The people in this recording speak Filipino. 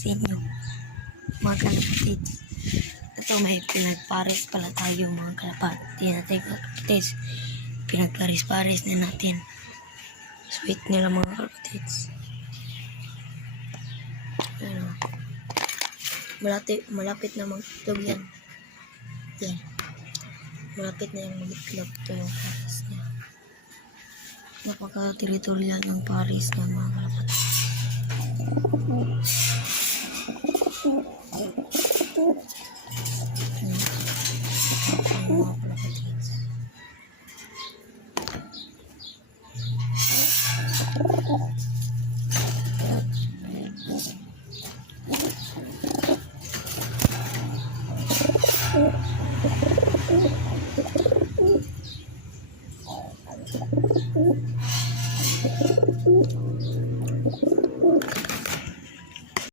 sa inyo, mga kalapatids. Ito may pinagpares pala tayo mga kalapatids. Pinagpares-pares na natin. Sweet nila mga kalapatids. Ano, malapit na mag-itlog yan. Yan. Malapit na yung mag-itlog. Ito yung pares niya. Napaka-territorial ng pares ng mga kalapatids. Mga kalapatids.